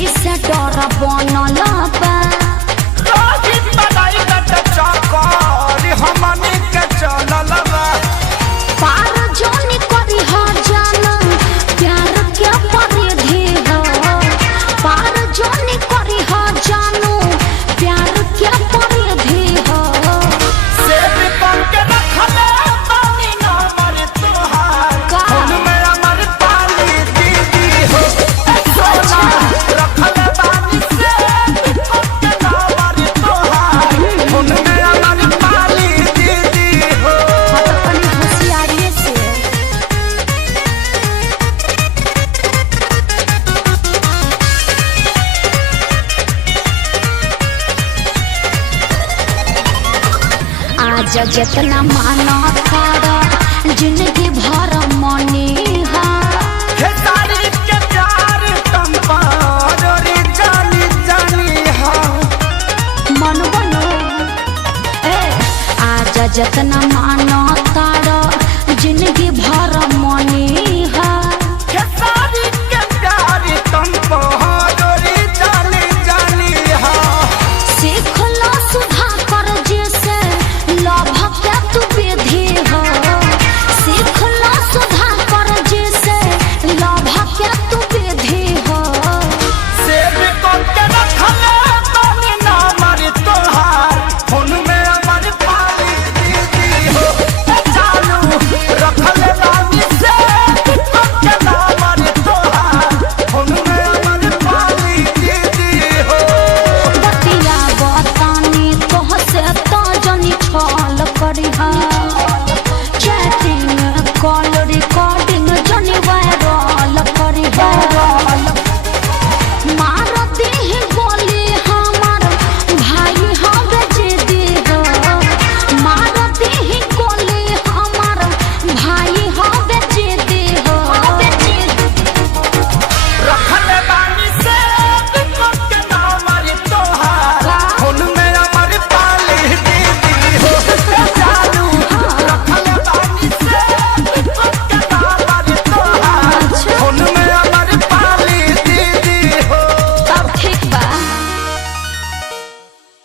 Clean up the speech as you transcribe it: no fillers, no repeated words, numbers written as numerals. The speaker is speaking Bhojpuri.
दीदी से डर बनल बा रोहित बनाई कट चकर हमनी के चलल बा पार जोनी करी हो जाना प्यार क्या परिधि हो पार जोनी करी हो जानू प्यार क्या परिधि हो सेब बन के रखले पानी ना मरे तुहार फोन में अमर पाली दीदी हो सोना रखले पानी से बन के ना मरे तुहार फोन में अमर पाली दीदी हो अपनी होशियारी से आज जितना माना कर जिंदगी भर मनी है हे तारीफ के प्यार तुम पारोरी जानी जानी हा मन बनो ए आज जितना मान